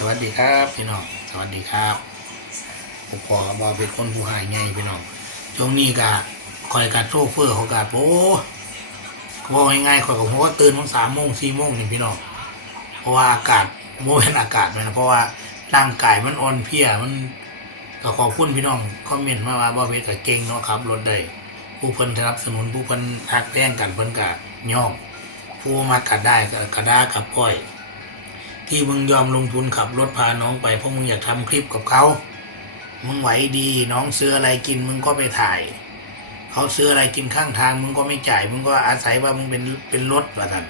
สวัสดีครับพี่น้องสวัสดีครับผมขอบอเป็นคนผู้หายไงพี่น้องช่วงนี้กะคอยกัดโชเฟอร์เขากัดโอ้บอกง่ายๆคอยกับผมก็ตื่นตั้งสามโมงสี่โมงนี่พี่น้องเพราะว่าอากาศโมเป็นอากาศเลยนะเพราะว่าร่างกายมันอ่อนเพลียมันก็ขอบคุณพี่น้องคอมเมนต์มาว่าบอเพชรกับเก่งเนาะครับรถได้ผู้เพิ่นสนับสนุนผู้เพิ่นทักแป้งกันเพิ่นกะย่อมผู้มากัดได้กระด้ากับก้อย ที่มึงยอมลงทุนขับรถพาน้องไปเพราะมึงอยากทำคลิปกับเขา มึงไหวดีน้องซื้ออะไรกินมึงก็ไปถ่าย เขาซื้ออะไรกินข้างทางมึงก็ไม่จ่าย มึงก็อาศัยว่ามึงเป็นเป็นรถว่าท่าน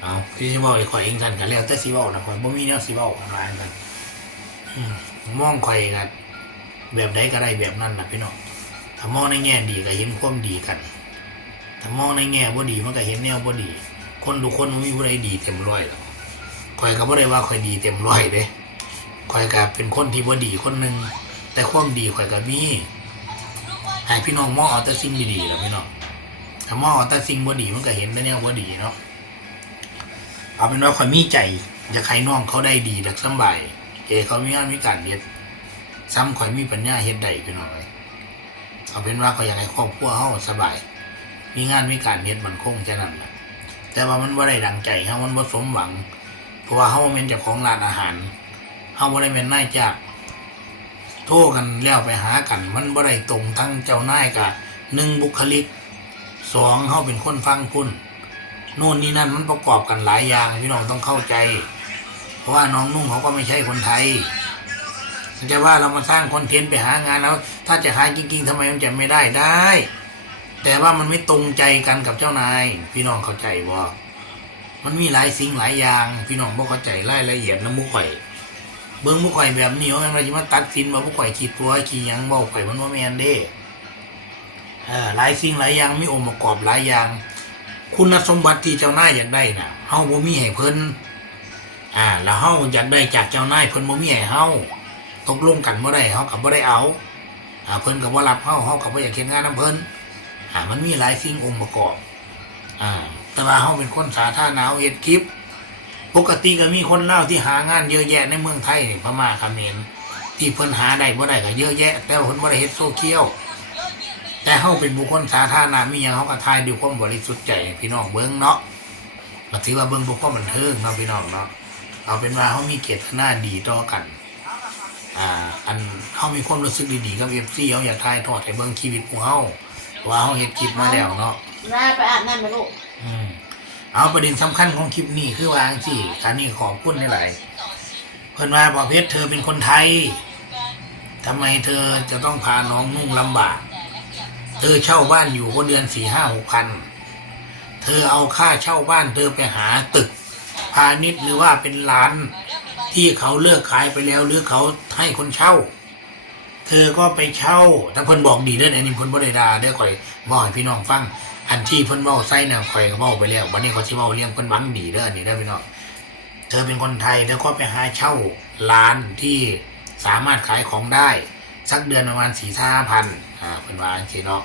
เอาพี่สิบอกไอ้ข่อยเองท่านกันแล้วแต่สิบอกนะข่อยบ่มีแนวสิบอกอะไรกันมองข่อยกันแบบใดก็ได้แบบนั้นนะพี่น้องถ้ามองในแง่ดีก็เห็นความดีกันถ้ามองในแง่บ่ดีมันก็เห็นแนวบ่ดี คนทุกคนมันมีผู้ใดดีเต็มร้อยหรอ กข่อยก็บ่ได้ว่าข่อยดีเต็มร้อยเด้ข่อยก็เป็นคนที่บ่ดีคนหนึ่งแต่ความดีข่อยก็มีให้พี่น้องมองเอาแต่สิ่งดีๆแล้วพี่น้องถ้ามองเอาแต่สิ่งบ่ดีมันก็เห็นแต่แนวบ่ดีเนาะเอาเป็นว่าข่อยมีใจอยากให้น้องเขาได้ดีดักสบายเอเขามีงานมีการเฮ็ดซ้ำข่อยมีปัญญาเฮ็ดได้พี่น้องเอาเป็นว่าข่อยอยากให้ครอบครัวเฮาสบาย มีงานมีการเฮ็ดมันคงแค่นั้นแหละแต่ว่ามันบ่าได้ดังใจฮามันบ่สมหวัง เพราะว่าเฮาเป็นเจ้าของร้านอาหารเฮาบ่ได้เป็นนายจ้างโทรกันแล้วไปหากัน มันบ่ได้ตรงทั้งเจ้านายกับหนึ่งบุคลิกสองเฮาเป็นคนฟังคุณโน่นนี่นั่นมันประกอบกันหลายอย่างพี่น้องต้องเข้าใจ เพราะว่าน้องนุ่งเขาก็ไม่ใช่คนไทยจะว่าเรามาสร้างคอนเทนต์ไปหางานแล้ว ถ้าจะหาจริงๆทำไมมันจะไม่ได้ได้ แต่ว่ามันไม่ตรงใจกันกับเจ้านาย พี่น้องเข้าใจบ่ มันมีหลายสิ่งหลายอย่าง พี่น้องบ่เข้าใจรายละเอียดนะมุกข่อยเบิ่งมุกข่อยแบบนี้ว่ามันจะมาตัดสินว่ามุกข่อยคิดตัวขี้หยังบ่ข่อยมันว่าแมนเด้หลายสิ่งหลายอย่างมีองค์ประกอบหลายอย่าง คุณสมบัติที่เจ้านายอยากได้น่ะเฮาบ่มีให้เพิ่นอ่า แล้วเฮาอยากได้จากเจ้านายเพิ่นบ่มีให้เฮาตกลงกันบ่ได้เฮาก็บ่ได้เอาอ่าเพิ่นก็บ่รับเฮาเฮาก็บ่อยากเฮ็ดงานนํเพิ่นอ่ามันมีหลายสิ่งองค์ประกอบ แต่ว่าเขาเป็นคนสาธารณะเขาเฮ็ดคลิป ปกติก็มีคนเล่าที่หางานเยอะแยะในเมืองไทยนี่พม่าเขมรที่เพิ่นหาได้บ่ได้ก็เยอะแยะ แต่ว่าเพิ่นบ่ได้เฮ็ดโซเชียลแต่เฮาเป็นบุคคลสาธารณะมีหยังเฮาก็ถ่ายด้วยความบริสุทธิ์ใจพี่น้องเบิ่งเนาะก็ถือว่าเบิ่งบุคคลบันเทิงเนาะพี่น้องเนาะเอาเป็นว่าเฮามีเกียรติหน้าดีต่อกันอ่าอันเฮามีความรู้สึกดีๆกับ FC เฮาอยากถ่ายทอดให้เบิ่งชีวิตของเฮา ว่าเฮาเฮ็ดคลิปมาแล้วเนาะน่าไปอาบน้ำไหมลูกอืมเอาประเด็นสำคัญของคลิปนี้คือว่าอังสิการนี้ขอบคุณนี่หลายเพิ่นว่าบอเพชรเธอเป็นคนไทยทำไมเธอจะต้องพาน้องนุ่งลำบาก เธอเช่าบ้านอยู่ก็เดือนสี่ห้าหกพัน เธอเอาค่าเช่าบ้านเธอไปหาตึก พาณิชย์หรือว่าเป็นร้าน ที่เขาเลิกขายไปแล้วหรือเขาให้คนเช่า เธอก็ไปเช่าถ้าเพิ่นบอกดีเด้ออันนี้เพิ่นบ่ได้ด่าเด้อข่อยบอกให้พี่น้องฟัง อันที่เพิ่นเว้าใส่น่ะข่อยก็เว้าไปแล้ววันนี้เขาสิเว้าเรื่องเพิ่นหวังดีเด้ออันนี้เด้อพี่น้องเธอเป็นคนไทยแล้วก็ไปหาเช่าร้านที่สามารถขายของได้ สักเดือนประมาณสี่ห้าพันอ่าเพิ่นว่าจังซี่เนาะ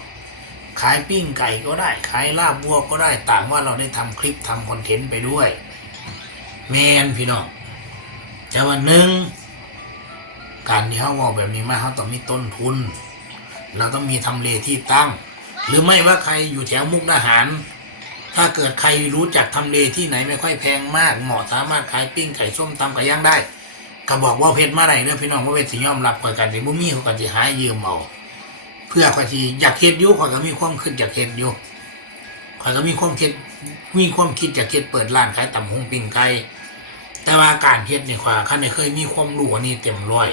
ขายปิ้งไก่ก็ได้ ขายลาบวัวก็ได้ต่างว่าเราได้ทำคลิปทำคอนเทนต์ไปด้วยแมนพี่น้องแต่วันหนึ่ง การที่เขาบอกแบบนี้มาเขาต้องมีต้นทุน เราต้องมีทำเลที่ตั้ง หรือไม่ว่าใครอยู่แถวมุกดาหาร ถ้าเกิดใครรู้จักทำเลที่ไหนไม่ค่อยแพงมากเหมาะสามารถขายปิ้งไก่ส้มตำไก่ย่างได้ก็บอกว่าเพชรมาไหนเด้อพี่น้องว่าเพชรสิยอมรับก่อนกันที่บุมีเขาก็จะหายืมเอาเพื่อข่อยสิอยากเฮ็ดอยู่ข่อยก็มีความคิดอยากเฮ็ดอยู่ข่อยก็มีความคิดมีความคิดอยากเฮ็ดเปิดร้านขายตำหงปิ้งไก่แต่ว่าการเฮ็ดนี่ข่อยคันได้เคยมีความรู้อันนี้เต็มร้อย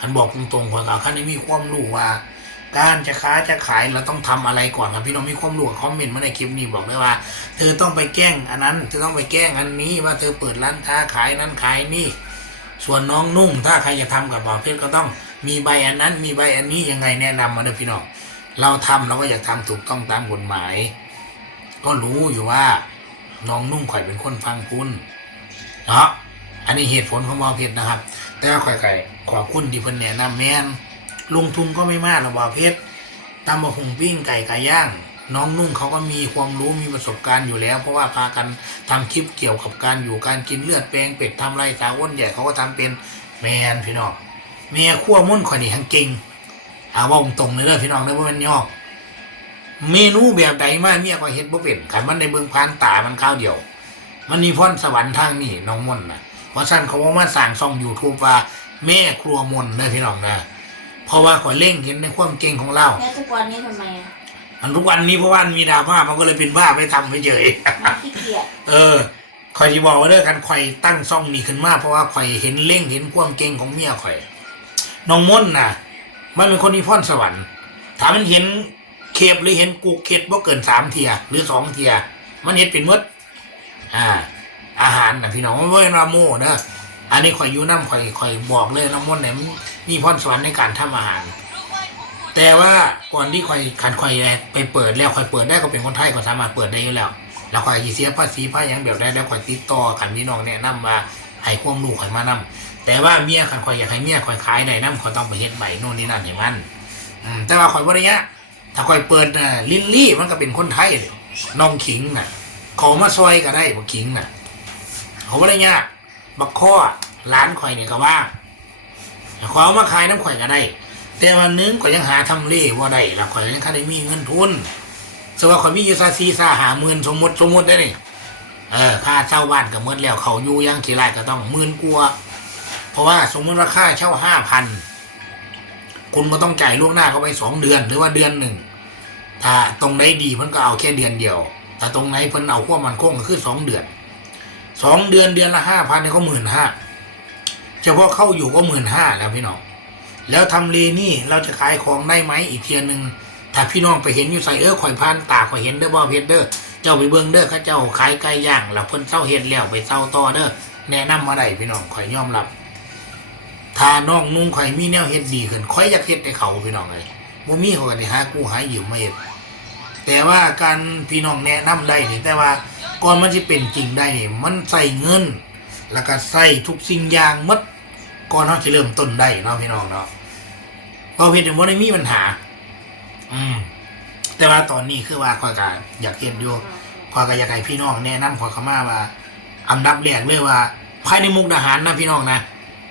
อันบอกตรงๆข่อยก็คันได้มีความรู้ว่า การจะค้าจะขายเราต้องทำอะไรก่อนครับพี่น้องมีความรู้คอมเมนต์มาในคลิปนี้บอกได้ว่า เธอต้องไปแกล้งอันนั้นเธอต้องไปแกล้งอันนี้ว่าเธอเปิดร้านค้าขายนั้นขายนี่ ส่วนน้องนุ่งถ้าใครจะทำกับบ่าวเพชรก็ต้องมีใบอันนั้น มีใบอันนี้ยังไงแนะนำมาเด้อพี่น้องเราทำเราก็อยากทำถูกต้องตามกฎหมาย ก็รู้อยู่ว่าน้องนุ่งข่อยเป็นคนฟังคุณเนาะอันนี้เหตุผลของบ่าวเพชรนะครับ แต่ว่าข่อยไก่ขอบคุณที่เพิ่นแนะนำแม่นลงทุนก็ไม่มากหรอกบ่าวเพชรตำบะหุงปิ้งไก่ไก่ย่าง น้องนุ่งเขาก็มีความรู้มีประสบการณ์อยู่แล้ว เพราะว่าพากันทำคลิปเกี่ยวกับการอยู่การกินเลือดแปลงเป็ดทำไรสาวอ้วนใหญ่เขาก็ทำเป็นแมนพี่น้องเมียขั้วมุ่นข่อยนี่ทั้งเก่งเอาว่าตรงๆเลยเด้อพี่น้องเด้อว่ามันยอก เมนูแบบใดมาเมียก็เฮ็ดบ่เป็นขันมันในเบิ่งผ่านตามันข้าวเดียว มันมีพรสวรรค์ทางนี่น้องมนต์นะ เพราะฉะนั้นเขาบอกว่าสร้างช่อง YouTube ว่าแม่ครัวมนต์เด้อพี่น้องนะเพราะว่าข่อยเล่งเห็นในความเก่งของเราแล้วทุกวันนี้ทำไมอะอันทุกวันนี้เพราะว่ามันมีดราม่ามันก็เลยเป็นบ้าไปทำไปเฉยมันขี้เกียจเออข่อยที่บอกว่าเด้อกันข่อยตั้งซ่องนี้ขึ้นมาเพราะว่าข่อยเห็นเล่งเห็นความเก่งของเมียข่อยน้องมนต์น่ะ มันเป็นคนที่พรสวรรค์ถ้ามันเห็นเคบหรือเห็นกูเค็ดบ่เกินสามเทียหรือสองเทีย มันเห็นเป็นหมดอ่า อาหารนะพี่น้องไม่ว่าราโม่เด้ออันนี้ข่อยอยู่น้ำข่อยข่อยบอกเลยน้องมนต์เนี่ยมีพรสวรรค์ในการทำอาหาร แต่ว่าก่อนที่ข่อยขันข่อยไปเปิดแล้วข่อยเปิดได้ก็เป็นคนไทยก็สามารถเปิดได้อยู่แล้ว แล้วข่อยสิเสียภาษีภายังแบบได้แล้วข่อยติดต่อขันพี่น้องแนะนำว่าให้ความรู้ข่อยมานํแต่ว่าเมียขันข่อยอยากให้เมียข่อยขายได้นํข่อยต้องไปเฮ็ดใบโน่นนี่นั่นให้มันแต่ว่าข่อยบ่ได้เนี้ถ้าข่อยเปิดนะลิลลี่มันก็เป็นคนไทยเลยน้องขิงน่ะขามาซอยก็ได้บ่ขิงน่ะ เขาบ่ได้เนี้ยบักข้อร้านข่อยนี่ยก็ว่าขอเอามาขายน้ำข่อยก็ได้ แต่วันนึงข่อยยังหาทำเลบ่าได้แล้วข่อยยังคันได้มีเงินทุนสว่าข่อยมีอยู่ซาซีซาหาหมื่นสมมติสมมติได้นี่เออค่าเช่าบ้านกับเมื่อแล้วเขาอยู่ยังกี่ไรก็ต้องหมื่นกว่าเพราะว่าสมมติว่าค่าเช่าห้าพันคุณก็ต้องจ่ายล่วงหน้าเขาไปสองเดือนหรือว่าเดือนหนึ่งถ้าตรงไหนดีเพิ่นก็เอาแค่เดือนเดียว ถ้าตรงไหนเพิ่นเอาขั้วมันคงก็คือสองเดือน สองเดือนเดือนละห้าพันเนี่ยก็หมื่นห้าเฉพาะเข้าอยู่ก็หมื่นห้าแล้วพี่น้องแล้วทำเลนี่เราจะขายของได้ไหมอีกเทียนหนึ่งถ้าพี่น้องไปเห็นอยู่ใส่เออข่อยพานตาข่อยเห็นเด้อบ่เพชรเด้อเจ้าไปเบิ่งเด้อข้าเจ้าขายไก่ย่างแล้วเพิ่นเศร้าเฮ็ดแล้วไปเศร้าต่อเด้อแนะนำมาได้พี่น้องข่อยยอมรับถ้าน้องนุ่งข่อยมีแนวเฮ็ดดีขึ้นข่อยอยากเฮ็ดให้เขาพี่น้องเลยบ่มีเขาก็ได้หากู้หายืมมาเฮ็ด แต่ว่าการพี่น้องแนะนำได้นี่แต่ว่าก่อนมันสิเป็นจริงได้นี่มันใส่เงิน แล้วก็ใส่ทุกสิ่งอย่างหมดก่อนเฮาสิเริ่มต้นได้เนาะพี่น้องเนาะบ่เพชรบ่ได้มีปัญหา อืม แต่ว่าตอนนี้คือว่าข้อยก็อยากเห็นอยู่ข้อยก็อยากให้พี่น้องแนะนำข้อยเข้ามาว่าอันดับแรกเลยว่าภายในมุกดาหารนะพี่น้องนะ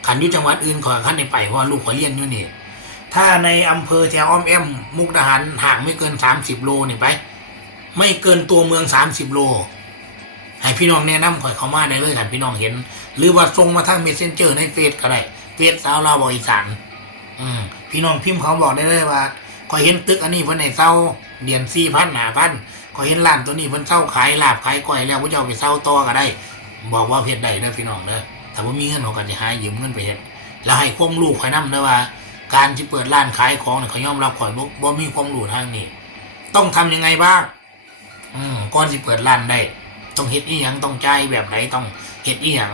ขันยู่จังหวัดอื่นขอขันในไปเพราะว่าลูกขอเรียนอยู่นี่ ถ้าในอำเภอแถวอ้อมแอมมุกดาหารห่างไม่เกินสามสิบโลนี่ไป ไม่เกินตัวเมืองสามสิบโล ให้พี่น้องแนะนำข่อยเขามาได้เลยกันพี่น้องเห็น หรือว่าส่งมาทางเมสเซนเจอร์ในเฟซก็ได้เฟซสาวลาวบริสานอืมพี่น้องพิมพ์เขาบอกได้เลยว่าก็เห็นตึกอันนี้เพิ่นให้เศร้าเดือนสี่พันหนาพันก็เห็นร้านตัวนี้เพิ่นเศร้าขายลาบขายก้อยแล้วผู้เจ้าไปเศร้าต่อก็ได้ บอกว่าเพชรได้เด้อพี่น้องเด้อถ้าบ่ามีเงินเขาก็สิหายืมเงินไปเฮ็ดแล้วให้ความรู้ข่อยนำเด้อว่า การที่เปิดร้านขายของเนี่ยเขายอมรับข่อยบ่มีความรู้ทางนี้ ต้องทำยังไงบ้าง อืมก่อนสิเปิดร้านได้ ต้องเฮ็ดอีหยังต้องใจแบบไหนต้องเฮ็ดอีหยัง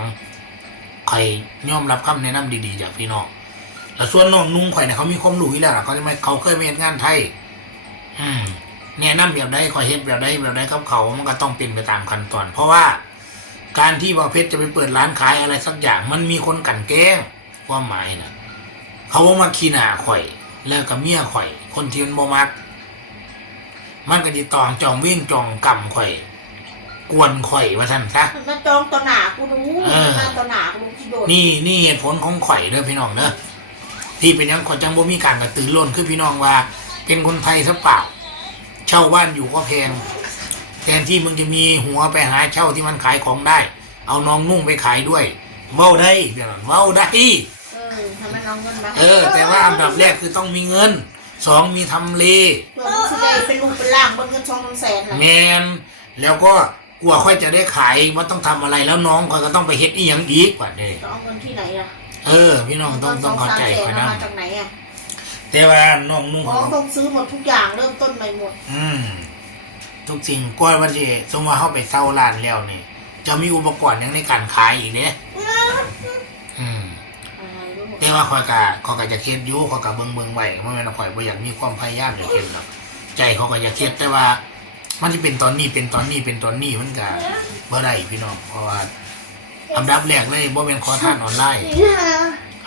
ข่อยยอมรับคำแนะนำดีๆจากพี่น้องแล้วส่วนน้องนุ่งข่อยเนี่ยเขามีความรู้อยู่แล้วเขาจะไม่เขาเคยไปเฮ็ดงานไทย อืมแนะนำแบบใดข่อยเฮ็ดแบบใดแบบใดกับเขา มันก็ต้องเป็นไปตามขั้นตอน เพราะว่าการที่บ่าวเพชรจะไปเปิดร้านขายอะไรสักอย่าง มันมีคนกั่นแกล้งความหมายนะ เขาว่ามาขี้หน้าข่อย แล้วกับเมียข่อย คนที่มันบ่มัก มันก็ติตองจองวิ่งจองกำข่อย กวนข่อยว่าท่านซะ มันมาจองตัวหนากูรู้เออ มาตัวหนากูรู้ที่โดนนี่นี่เหตุผลของข่อยเด้อพี่น้องเด้อที่เป็นหยังข่อยจังบ่มีการกระตือร้นคือพี่น้องว่า เป็นคนไทยซะเปล่า เช่าบ้านอยู่ก็แพงแทนที่มึงจะมีหัวไปหาเช่าที่มันขายของได้ เอาน้องนุ่งไปขายด้วย เว้าได้เดี๋ยวนั้นเว้าได้ เออทำไมน้องเงินมาเออ แต่ว่าอันดับแรกคือต้องมีเงินสองมีทำเล เพื่อมันจะได้เป็นลุงเป็นล่างบนเงินช่องน้ำแสนเลยแมนแล้วก็กลัวค่อยจะได้ขายว่าต้องทำอะไรแล้วน้องค่อยก็ต้องไปเฮ็ดอีหยังอีกกว่านี้จะเอาเงินที่ไหนอะเออ พี่น้องต้องต้องเข้าใจงินค่อยสนะงสามแสนเอามาจากไหนอะแต่ว่าน้องนุ่งขเขาองต้องซื้อหมดทุกอย่างเริ่มต้นใหม่หมดอืมทุกสิ่งก้อยว่าสิสมมติว่าเขาไปเช่าร้านแล้วนี่ จะมีอุปกรณ์หยังในการขายอีกเนี่ยอืม อะไรรู้หมด แต่ว่าคอยกะเขาก็จะเคล็ดยู่เขาก็เบิ่งเบิ่งไว้เพราะแม่นว่คอยบ่อยากมีความพยายามอยากเคล็ดหรอกใจเขาก็อยากเคล็ดแต่ว่า มันจะเป็นตอนนี้เป็นตอนนี้เป็นตอนนี้มันก็บ่ได้พี่น้องเพราะว่าอันดับแรกเลยบ่แม่นขอท่านออนไลน์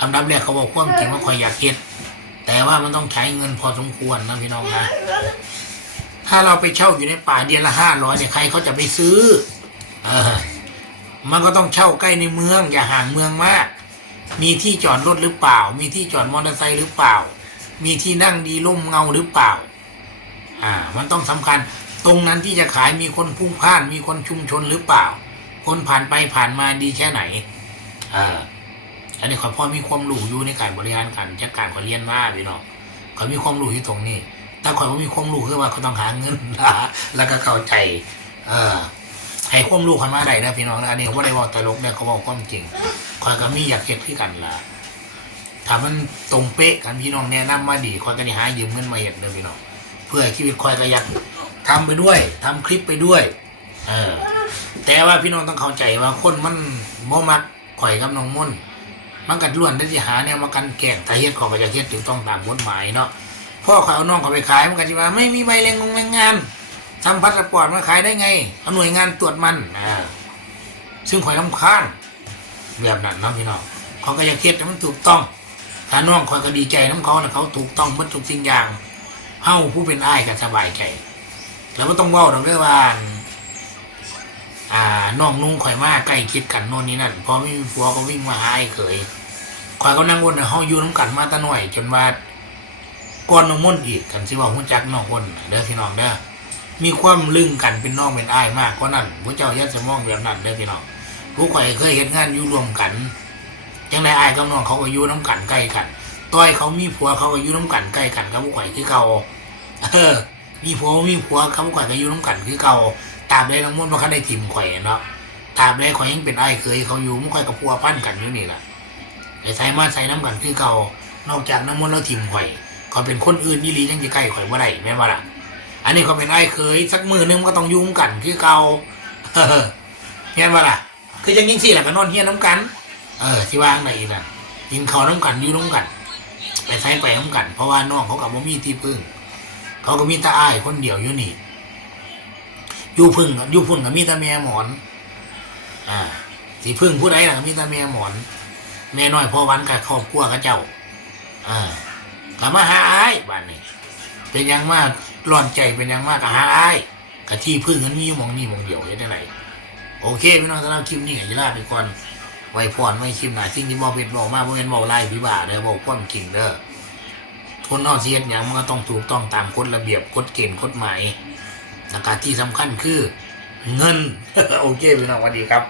อันดับแรกเขาบอกความจริงว่าคอยอยากเคล็ดแต่ว่ามันต้องใช้เงินพอสมควรนะพี่น้องนะถ้าเราไปเช่าอยู่ในป่าเดือนละห้าร้อยเนี่ยใครเขาจะไปซื้อ เออ มันก็ต้องเช่าใกล้ในเมือง อย่าห่างเมืองมาก มีที่จอดรถหรือเปล่า มีที่จอดมอเตอร์ไซค์หรือเปล่า มีที่นั่งดีร่มเงาหรือเปล่า อ่า มันต้องสำคัญ ตรงนั้นที่จะขายมีคนพุ่งพล่าน มีคนชุมชนหรือเปล่า คนผ่านไปผ่านมาดีแค่ไหน อ่า อันนี้ขอพ่อมีความรู้อยู่ในการบริหารการจัดการขอเรียนมาพี่น้องขอมีความรู้ที่ตรงนี้แต่ขอยว่ามีความรู้คือว่าเขาต้องหาเงินแล้วก็เข้าใจ เออให้ความรู้คนมาได้นะพี่น้องนะอันนี้ว่าได้บอกตลกเนี่ยเขาบอกความจริง อยก็มีอยากเฮ็ดที่กันล่ะถ้ามันตรงเป๊ะกันพี่น้องแนะนำมาดีคอยก็ได้หายืมเงินมาเฮ็ดเด้อพี่น้องเพื่อชีวิตคอยก็อยากทำไปด้วยทำคลิปไปด้วยเออแต่ว่าพี่น้องต้องเข้าใจว่าคนมันบ่มักข่อยกับน้องมุ่นมันกัดล้วนได้สิหาเนี่ยมากันแกล้งถ้าเฮ็ดของก็จะเฮ็ดถูกต้องตามกฎหมายเนาะพ่อข่อยเอาน้องเขาไปขายมันก็สิว่าไม่มีใบแรงงงแรงงานทำพาสปอร์ตมาขายได้ไงเอาหน่วยงานตรวจมันอ่าซึ่งข่อยลำคาญ แบบนั้นเนาะพี่น้องเขาก็อยากเฮ็ดให้มันถูกต้องถ้าน้องข่อยก็ดีใจน้ำเขานะเขาถูกต้องหมดทุกสิ่งอย่างเฮ้าผู้เป็นอ้ายก็สบายใจ แล้วก็ต้องเว้าดอกเด้อว่าอ่าน้องนุ่งข่อยมาใกล้คิดกันโน่นนี่นั่นพอไม่มีผัวก็วิ่งมาหาไอ้เขยข่อยก็นั่งวนเฮาอยู่น้ำกันมาตะหน่อย จนว่าก่อนน้องมุ่นอีกกันสิว่าหุ่นจักน้องวนเด้อพี่น้องเด้อมีความลึงกันเป็นน้องเป็นอ้ายมากกว่านั้นพระเจ้ายัดสมองแบบนั้นเด้อพี่น้อง ผู้ข่อยเคยเห็นงานอยู่รวมกันจังไดอ้ายกับน้องเขาก็อยู่น้ำกันใกล้กันต้อยเขามีผัวเขาก็อยู่น้ำกันใกล้กันกับผู้ข่อยคือเก่าเออ มีผัวมีผัวเขาผู้ข่อยก็อยู่น้ำกันคือเก่าตามได้น้องมุ่นว่าเขาได้ทิมข่อยเนาะตามได้ข่อยยังเป็นไอ้เคยเขาอยู่มันข่อยกับผัวพันกันอยู่นี่แหละไอ้ใส่มาใส่น้ำกันคือเก่านอกจากน้ำมันต์แล้วทิมข่อยเขาเป็นคนอื่นนี่ลีจังจะใกล้ข่อยว่าได้แม่นว่าล่ะอันนี้เขาเป็นไอ้เคยสักมือนึงก็ต้องยุ่งกันคือเกาเออเฮียนว่าล่ะ คือยังยิงสี่แหละก็นอนเฮียนน้ำกัน เออที่ว่างไหนอะยิงเขาน้ำกันอยู่น้ำกัน ไปใช้ไปน้ำกัน เพราะว่าน้องเขากับว่ามีที่พึ่ง เขาก็มีตาอ้ายคนเดียวอยู่นี่อยู่พึ่งอยู่พึ่งกับมีตาแม่หมอน อ่าสีพึ่งผู้ใดล่ะมีตาแม่หมอน แม่น้อยพอวันกับครอบครัวกับเจ้า อ่ากลับมาหาอ้ายบ้านนี้เป็นอยังมากร้อนใจเป็นอยังมากกะหาอ้ายกะที่พึ่งนั้นมีอยู่มองนี่มองเดียวเฮ็ดได้ไร โอเคพี่น้องสำหรับคลิปนี้ก็จะลาไปก่อน ไว้พรไว้คลิปหน้าสิ่งที่บอกผิดบอกมาบ่แม่นบอกไล่พี่บ่าเด้อบอกความจริงเด้อคนนอกเสียดอยังมันก็ต้องถูกต้องตามกฎระเบียบกฎเกณฑ์กฎหมายสกับที่สำคัญคือเงิน โอเคพี่น้องสวัสดีครับ